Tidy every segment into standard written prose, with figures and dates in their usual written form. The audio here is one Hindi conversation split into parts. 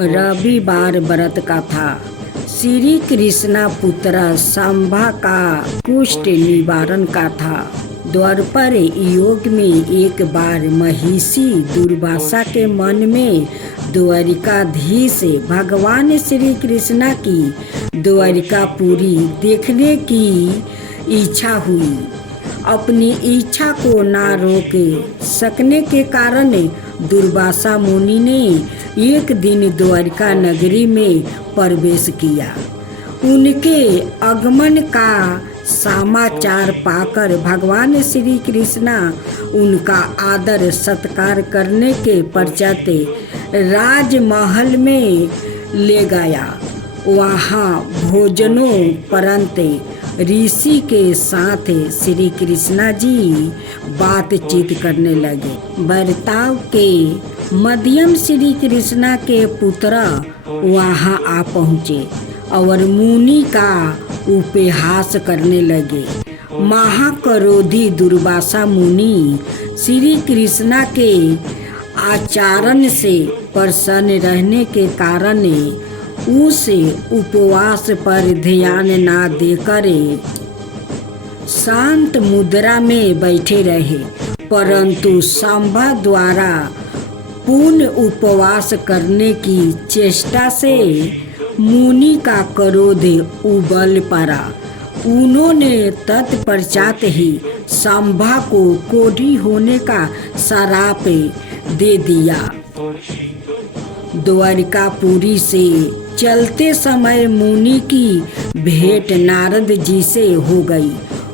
रविवार व्रत का था। श्री कृष्णा पुत्र सांबा का कुष्ठ निवारण का था। द्वापर योग में एक बार महिषी दुर्वासा के मन में द्वारिकाधीश भगवान श्री कृष्णा की द्वारिकापुरी देखने की इच्छा हुई। अपनी इच्छा को ना रोक सकने के कारण दुर्वासा मुनि ने एक दिन द्वारिका नगरी में प्रवेश किया। उनके आगमन का समाचार पाकर भगवान श्री कृष्णा उनका आदर सत्कार करने के पश्चात राजमहल में ले गया। वहाँ भोजनोपरांत ऋषि के साथ श्री कृष्णा जी बातचीत करने लगे। बर्ताव के मध्यम श्री कृष्णा के पुत्र वहाँ आ पहुँचे और मुनि का उपहास करने लगे। महाक्रोधी दुर्वासा मुनि श्री कृष्णा के आचरण से प्रसन्न रहने के कारण उस उपवास पर ध्यान ना देकर शांत मुद्रा में बैठे रहे, परंतु सांबा द्वारा पूर्ण उपवास करने की चेष्टा से मुनि का क्रोध उबल पड़ा। उन्होंने तत्पश्चात ही सांबा को कोढ़ी होने का श्राप दे दिया। द्वारिकापुरी से चलते समय मुनि की भेंट नारद जी से हो गई।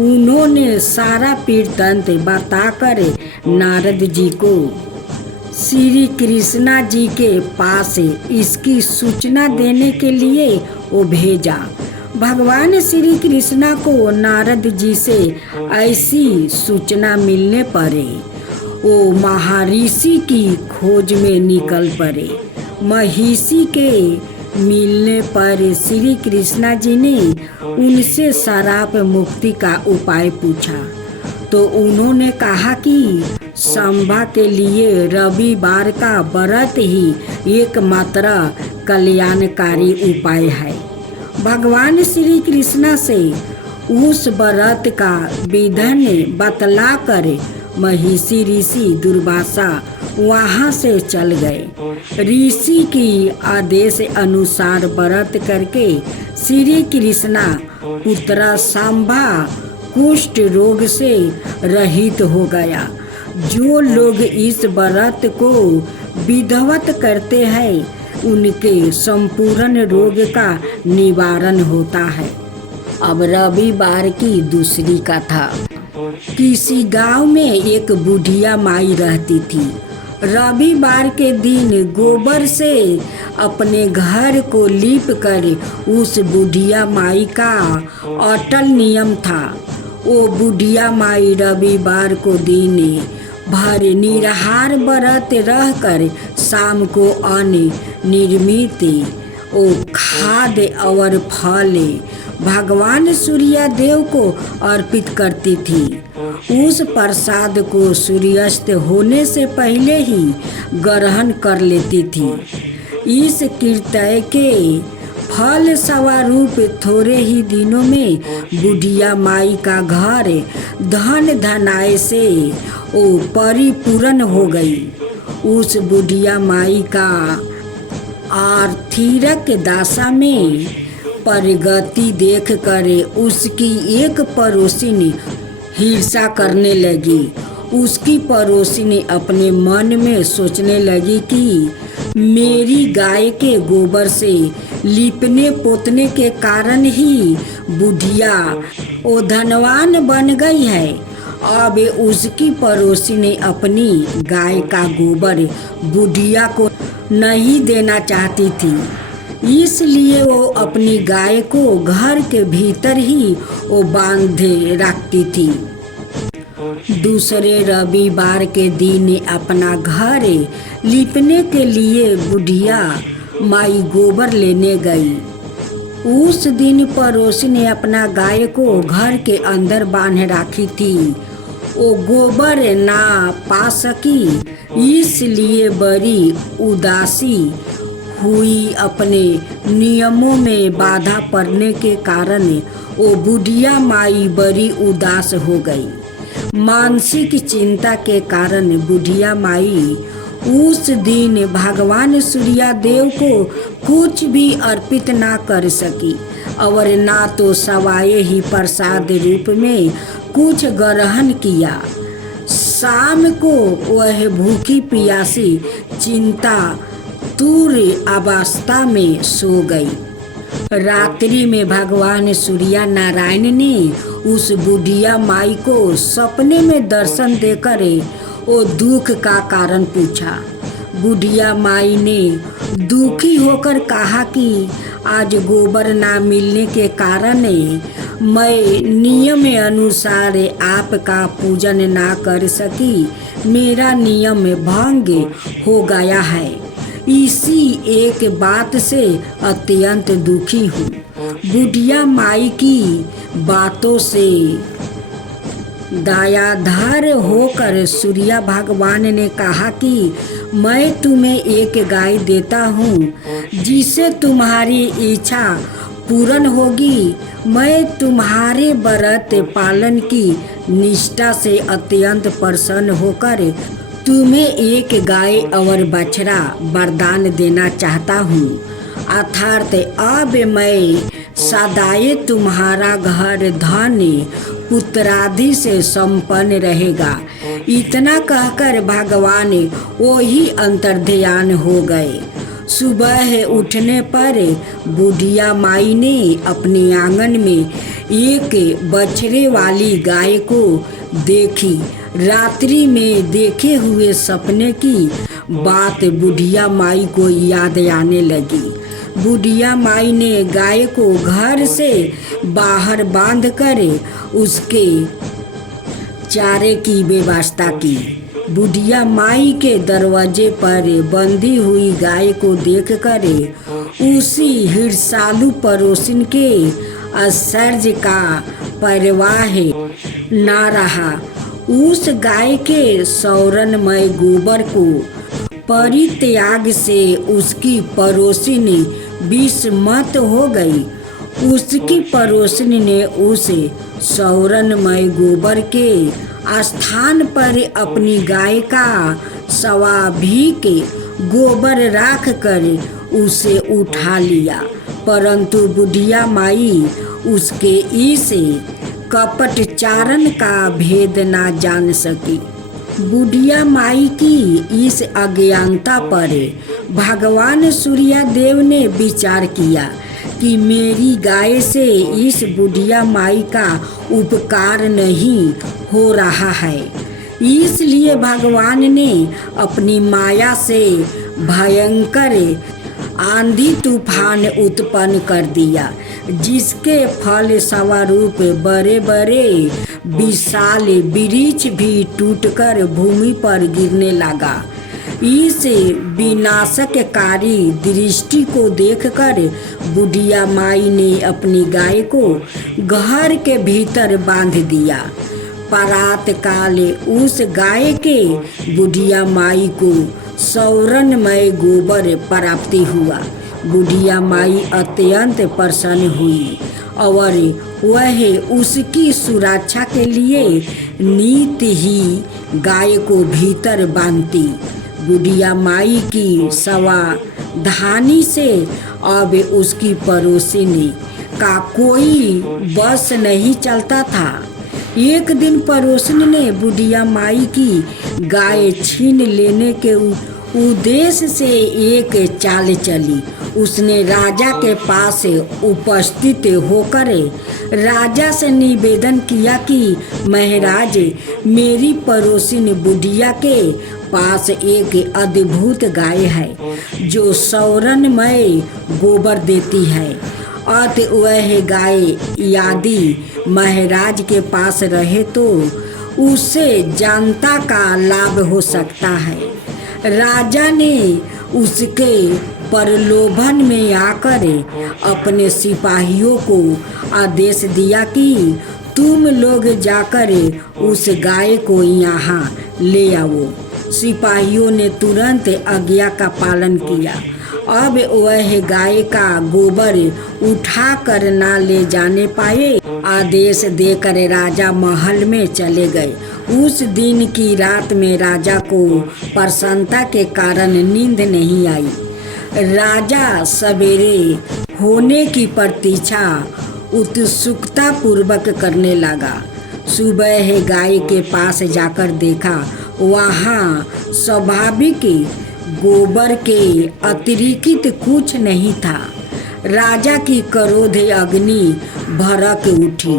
उन्होंने सारा वृत्तांत बताकर नारद जी को श्री कृष्णा जी के पास इसकी सूचना देने के लिए वो भेजा। भगवान श्री कृष्णा को नारद जी से ऐसी सूचना मिलने पर वो महर्षि की खोज में निकल पड़े। महिषी के मिलने पर श्री कृष्णा जी ने उनसे श्राप मुक्ति का उपाय पूछा तो उन्होंने कहा कि सांबा के लिए रविवार का व्रत ही एकमात्र कल्याणकारी उपाय है। भगवान श्री कृष्णा से उस व्रत का विधान बतलाकर महिषी ऋषि दुर्वासा वहाँ से चल गए। ऋषि की आदेश अनुसार व्रत करके श्री कृष्णा पुत्र सांबा कुष्ठ रोग से रहित हो गया। जो लोग इस व्रत को विधिवत करते हैं उनके संपूर्ण रोग का निवारण होता है। अब रविवार की दूसरी कथा। किसी गांव में एक बुढ़िया माई रहती थी। रविवार के दिन गोबर से अपने घर को लीप कर उस बुढ़िया माई का अटल नियम था। वो बुढ़िया माई रविवार को दिन भर निराहार व्रत रहकर शाम को अन्न निर्मित ओ खाद्य और फल भगवान सूर्य देव को अर्पित करती थी। उस प्रसाद को सूर्यास्त होने से पहले ही ग्रहण कर लेती थी। इस कृत्य के फल स्वरूप थोड़े ही दिनों में बुढ़िया माई का घर धन धनाय से ओ परिपूर्ण हो गई। उस बुढ़िया माई का आर्थिक दशा में प्रगति देखकर उसकी एक पड़ोसिनी ईर्ष्या करने लगी। उसकी पड़ोसिनी अपने मन में सोचने लगी कि मेरी गाय के गोबर से लिपने पोतने के कारण ही बुढ़िया ओ धनवान बन गई है। अब उसकी पड़ोसिनी अपनी गाय का गोबर बुढ़िया को नहीं देना चाहती थी, इसलिए वो अपनी गाय को घर के भीतर ही वो बांधे रखती थी। दूसरे रविवार के दिन अपना घर लिपने के लिए बुढ़िया माई गोबर लेने गई। उस दिन पड़ोसी ने अपना गाय को घर के अंदर बांध रखी थी। वो गोबर ना पा सकी, इसलिए बड़ी उदासी हुई अपने नियमों में बाधा पड़ने के कारण वो बुढ़िया माई बड़ी उदास हो गई। मानसिक चिंता के कारण बुढ़िया माई उस दिन भगवान सूर्य देव को कुछ भी अर्पित ना कर सकी और ना तो सवाए ही प्रसाद रूप में कुछ ग्रहण किया। शाम को वह भूखी प्यासी चिंता तूर अवस्था में सो गई। रात्रि में भगवान सूर्य नारायण ने उस बुढ़िया माई को सपने में दर्शन देकर वो दुख का कारण पूछा। बुढ़िया माई ने दुखी होकर कहा कि आज गोबर ना मिलने के कारण मैं नियम अनुसार आपका पूजन ना कर सकी। मेरा नियम भंग हो गया है। इसी एक बात से अत्यंत दुखी हूँ। बुढ़िया माई की बातों से दयाधार होकर सूर्य भगवान ने कहा कि मैं तुम्हें एक गाय देता हूँ जिससे तुम्हारी इच्छा पूर्ण होगी। मैं तुम्हारे व्रत पालन की निष्ठा से अत्यंत प्रसन्न होकर तुम्हें एक गाय और बछड़ा वरदान देना चाहता हूँ। अर्थात अब मैं सदाए तुम्हारा घर धन पुत्रादि से संपन्न रहेगा। इतना कहकर भगवान वही अंतर्ध्यान हो गए। सुबह उठने पर बुढ़िया माई ने अपने आंगन में एक बछड़े वाली गाय को देखी। रात्रि में देखे हुए सपने की बात बुढ़िया माई को याद आने लगी। बुढ़िया माई ने गाय को घर से बाहर बांधकर उसके चारे की व्यवस्था की। बुढ़िया माई के दरवाजे पर बंधी हुई गाय को देखकर उसी हिरसालू पड़ोसिन के आश्चर्य का परवाह ना रहा। उस गाय के सौरनमय गोबर को परित्याग से उसकी पड़ोसिन विस्मत हो गई। उसकी पड़ोसिन ने उस सौरनमय गोबर के स्थान पर अपनी गाय का स्वाभाविक गोबर रख कर उसे उठा लिया, परंतु बुढ़िया माई उसके इस कपट चारण का भेद ना जान सकी। बुढ़िया माई की इस अज्ञानता पर भगवान सूर्य देव ने विचार किया कि मेरी गाय से इस बुढ़िया माई का उपकार नहीं हो रहा है। इसलिए भगवान ने अपनी माया से भयंकर आंधी तूफान उत्पन्न कर दिया, जिसके फल स्वरूप बड़े बड़े विशाल वृक्ष भी टूटकर भूमि पर गिरने लगा। इस विनाशकारी दृष्टि को देखकर बुढ़िया माई ने अपनी गाय को घर के भीतर बांध दिया। प्रात काल उस गाय के बुढ़िया माई को सौरनमय गोबर प्राप्ति हुआ। बुढ़िया माई अत्यंत प्रसन्न हुई और वह उसकी सुरक्षा के लिए नित ही गाय को भीतर बांधती। बुढ़िया माई की सावधानी से अब उसकी पड़ोसिन का कोई बस नहीं चलता था। एक दिन पड़ोसिन ने बुढ़िया माई की गाय छीन लेने के उद्देश्य से एक चाल चली। उसने राजा के पास उपस्थित होकर राजा से निवेदन किया कि महाराज, मेरी पड़ोसिन बुढ़िया के पास एक अद्भुत गाय है जो सौरनमय गोबर देती है। अत वह गाय यदि महाराज के पास रहे तो उससे जनता का लाभ हो सकता है। राजा ने उसके प्रलोभन में आकर अपने सिपाहियों को आदेश दिया कि तुम लोग जाकर उस गाय को यहाँ ले आओ। सिपाहियों ने तुरंत आज्ञा का पालन किया अब वह गाय का गोबर उठा कर ना ले जाने पाए। आदेश देकर राजा महल में चले गए। उस दिन की रात में राजा को प्रसन्नता के कारण नींद नहीं आई। राजा सवेरे होने की प्रतीक्षा उत्सुकता पूर्वक करने लगा। सुबह गाय के पास जाकर देखा, वहाँ स्वाभाविक गोबर के अतिरिक्त कुछ नहीं था। राजा की क्रोध अग्नि भड़क उठी।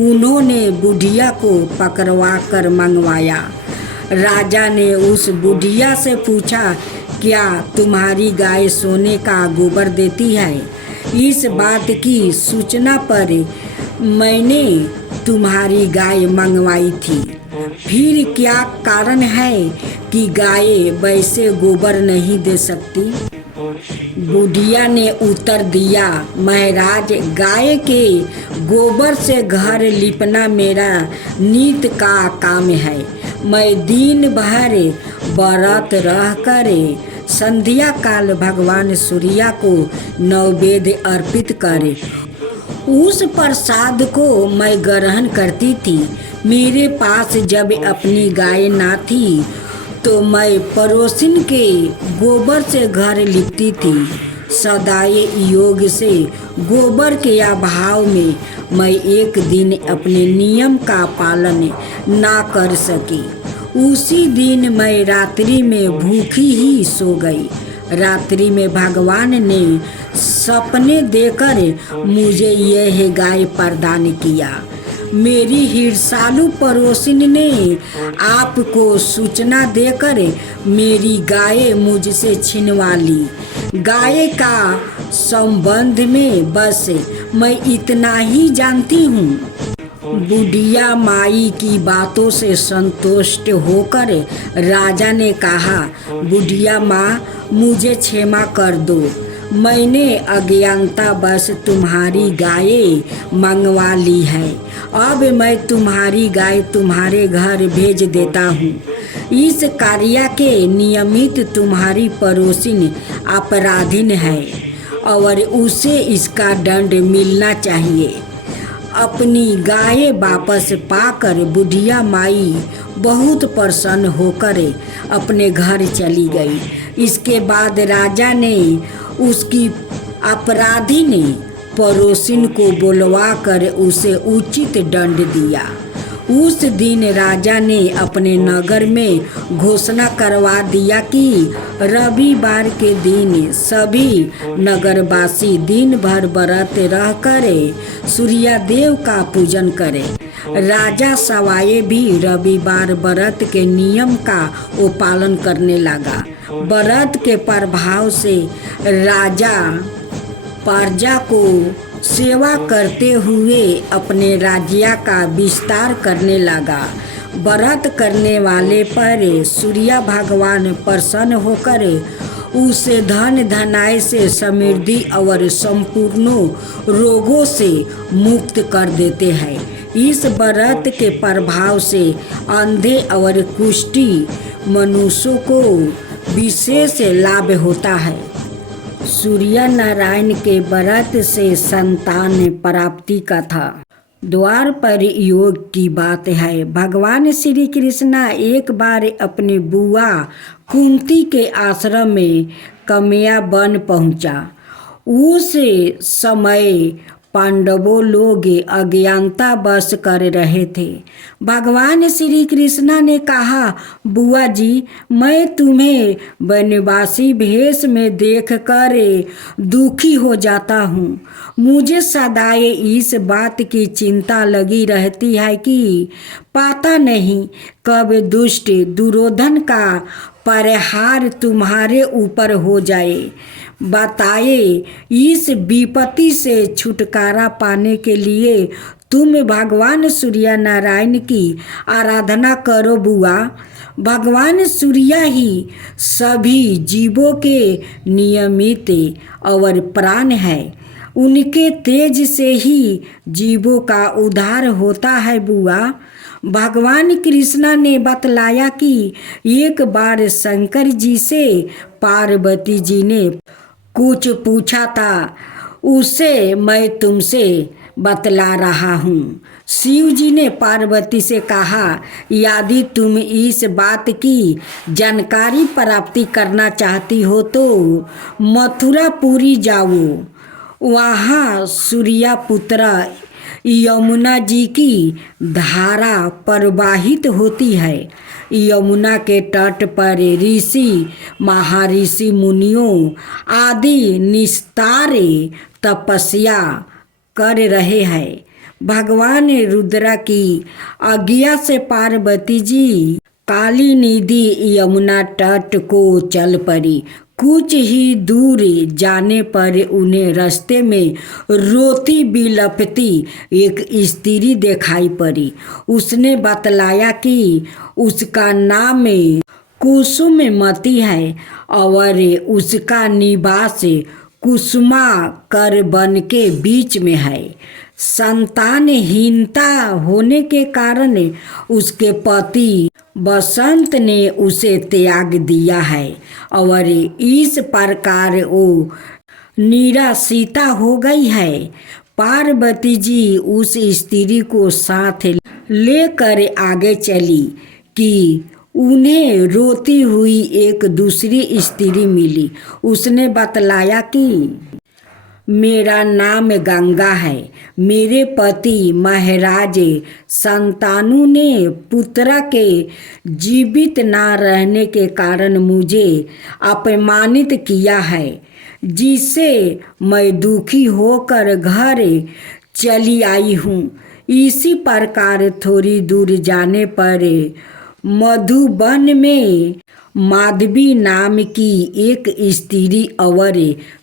उन्होंने बुढ़िया को पकड़वा कर मंगवाया। राजा ने उस बुढ़िया से पूछा, क्या तुम्हारी गाय सोने का गोबर देती है? इस बात की सूचना पर मैंने तुम्हारी गाय मंगवाई थी। फिर क्या कारण है कि गाय वैसे गोबर नहीं दे सकती? बुढ़िया ने उत्तर दिया, महाराज, गाय के गोबर से घर लिपना मेरा नित्य का काम है। मैं दिन भर व्रत रह कर संध्या काल भगवान सूर्य को नैवेद्य अर्पित करे, उस प्रसाद को मैं ग्रहण करती थी। मेरे पास जब अपनी गाय ना थी तो मैं पड़ोसिन के गोबर से घर लिपती थी। सदाए योग से गोबर के अभाव में मैं एक दिन अपने नियम का पालन ना कर सकी। उसी दिन मैं रात्रि में भूखी ही सो गई। रात्रि में भगवान ने सपने देकर मुझे यह गाय प्रदान किया। मेरी ईर्ष्यालु पड़ोसिन ने आपको सूचना देकर मेरी गाय मुझसे छिनवा ली। गाय का संबंध में बस मैं इतना ही जानती हूँ। बुढ़िया माई की बातों से संतुष्ट होकर राजा ने कहा, बुढ़िया माँ, मुझे क्षमा कर दो। मैंने अज्ञानता बस तुम्हारी गाय मंगवा ली है। अब मैं तुम्हारी गाय तुम्हारे घर भेज देता हूँ। इस कार्य के नियमित तुम्हारी पड़ोसिन अपराधीन है और उसे इसका दंड मिलना चाहिए। अपनी गाय वापस पाकर बुढ़िया माई बहुत प्रसन्न होकर अपने घर चली गई। इसके बाद राजा ने उसकी अपराधीन पड़ोसिन को बुलवा कर उसे उचित दंड दिया। उस दिन राजा ने अपने नगर में घोषणा करवा दिया कि रविवार के दिन सभी नगरवासी दिन भर व्रत रहकर सूर्य देव का पूजन करें। राजा सवाए भी रविवार व्रत के नियम का वो पालन करने लगा। व्रत के प्रभाव से राजा प्रजा को सेवा करते हुए अपने राज्य का विस्तार करने लगा। व्रत करने वाले पर सूर्य भगवान प्रसन्न होकर उसे धन धनाय से समृद्धि और संपूर्ण रोगों से मुक्त कर देते हैं। इस व्रत के प्रभाव से अंधे और कुष्ठी मनुष्यों को विशेष लाभ होता है। सूर्य नारायण के व्रत से संतान प्राप्ति का था। द्वार पर योग की बात है। भगवान श्री कृष्ण एक बार अपने बुआ कुंती के आश्रम में कमया बन पहुंचा। उस समय पांडवों लोग अज्ञानता बस कर रहे थे। भगवान श्री कृष्ण ने कहा, बुआ जी, मैं तुम्हें वनवासी भेष में देखकर दुखी हो जाता हूँ। मुझे सदाए इस बात की चिंता लगी रहती है कि पता नहीं कब दुष्ट दुर्योधन का प्रहार तुम्हारे ऊपर हो जाए। बताए, इस विपत्ति से छुटकारा पाने के लिए तुम भगवान सूर्य नारायण की आराधना करो बुआ। भगवान सूर्य ही सभी जीवों के नियमित और प्राण है। उनके तेज से ही जीवों का उद्धार होता है बुआ। भगवान कृष्ण ने बतलाया कि एक बार शंकर जी से पार्वती जी ने कुछ पूछा था उसे मैं तुमसे बतला रहा हूँ। शिव जी ने पार्वती से कहा, यदि तुम इस बात की जानकारी प्राप्ति करना चाहती हो तो मथुरापुरी जाओ। वहाँ सूर्यपुत्र यमुना जी की धारा प्रवाहित होती है। यमुना के तट पर ऋषि महर्षि मुनियों आदि निस्तार तपस्या कर रहे हैं। भगवान रुद्र की आज्ञा से पार्वती जी काली नदी यमुना तट को चल पड़ी। कुछ ही दूर जाने पर उन्हें रास्ते में रोती बिलपती एक स्त्री दिखाई पड़ी। उसने बतलाया कि उसका नाम कुसुमवती है और उसका निवास कुसुमा कर वन के बीच में है। संतानहीनता होने के कारण उसके पति बसंत ने उसे त्याग दिया है और इस प्रकार वो निराश्रिता हो गई है। पार्वती जी उस स्त्री को साथ लेकर आगे चली कि उन्हें रोती हुई एक दूसरी स्त्री मिली। उसने बतलाया कि मेरा नाम गंगा है। मेरे पति महाराज संतानु ने पुत्र के जीवित ना रहने के कारण मुझे अपमानित किया है, जिससे मैं दुखी होकर घर चली आई हूँ। इसी प्रकार थोड़ी दूर जाने पर मधुबन में माधवी नाम की एक स्त्री और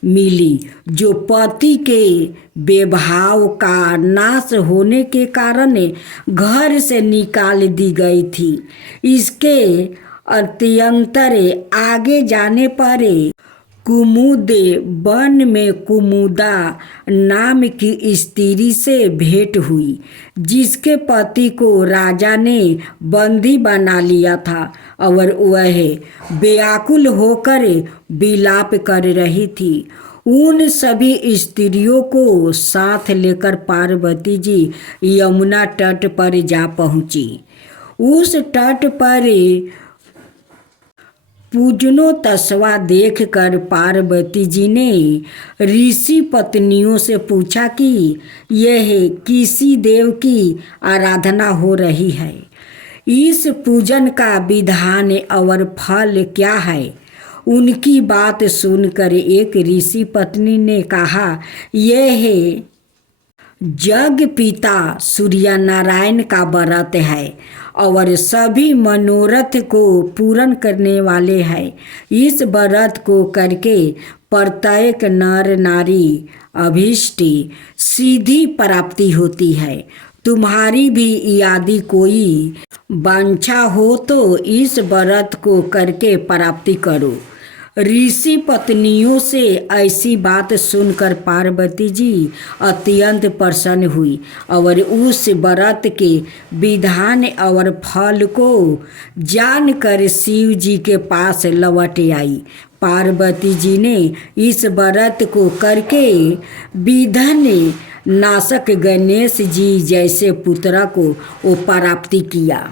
मिली, जो पति के बेभाव का नाश होने के कारण घर से निकाल दी गई थी। इसके अत्यंतर आगे जाने पर कुमुद वन में कुमुदा नाम की स्त्री से भेंट हुई, जिसके पति को राजा ने बंदी बना लिया था और वह व्याकुल होकर विलाप कर रही थी। उन सभी स्त्रियों को साथ लेकर पार्वती जी यमुना तट पर जा पहुँची। उस तट पर पूजनो तस्वा देखकर पार्वती जी ने ऋषि पत्नियों से पूछा कि यह किसी देव की आराधना हो रही है, इस पूजन का विधान और फल क्या है। उनकी बात सुनकर एक ऋषि पत्नी ने कहा, यह जग पिता सूर्य नारायण का व्रत है और सभी मनोरथ को पूर्ण करने वाले हैं। इस व्रत को करके प्रत्येक नर नारी अभीष्ट सीधी प्राप्ति होती है। तुम्हारी भी यदि कोई वांछा हो तो इस व्रत को करके प्राप्ति करो। ऋषि पत्नियों से ऐसी बात सुनकर पार्वती जी अत्यंत प्रसन्न हुई और उस व्रत के विधान और फल को जानकर शिव जी के पास लौट आई। पार्वती जी ने इस व्रत को करके विघ्न नाशक गणेश जी जैसे पुत्र को वो प्राप्ति किया।